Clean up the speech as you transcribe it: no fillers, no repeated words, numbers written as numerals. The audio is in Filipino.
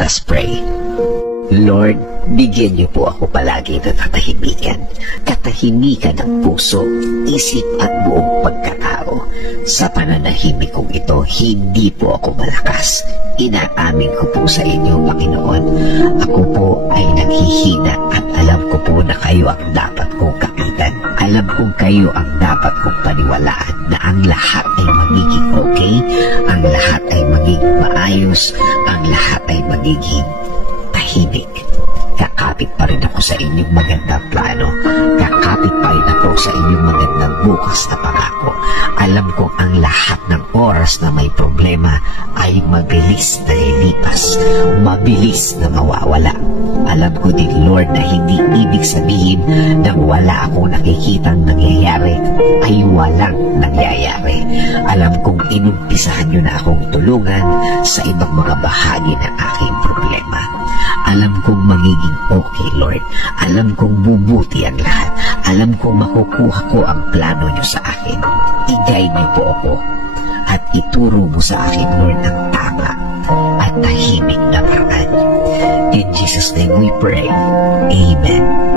Let us pray. Lord, bigyan niyo po ako palagi ng katahimikan ng puso, isip at buong pagkatao. Sa pananahimik kong ito, hindi po ako malakas. Inaamin ko po sa inyo, Panginoon. Ako po ay naghihina at alam ko po na kayo ang dapat kong kapitan. Alam kong kayo ang dapat kong paniwalaan na ang lahat ay magiging okay, ang lahat ay magiging maayos, ang lahat ay magiging tahimik. Kakapit pa rin ako sa inyong magandang plano. Kakapit pa rin ako sa inyong magandang bukas na pangako. Alam kong ang lahat ng oras na may problema ay mabilis na lilipas, mabilis na mawawala. Alam ko din, Lord, na hindi ibig sabihin na wala akong nakikitang nangyayari ay walang nangyayari. Alam kong inumpisahan nyo na akong tulungan sa ibang mga bahagi ng aking problema. Alam kong magiging okay, Lord. Alam kong bubuti ang lahat. Alam kong makukuha ko ang plano niyo sa akin. I-guide niyo po ako at ituro mo sa akin, Lord, ang tama at tahimik na paraan. In Jesus' name we pray. Amen.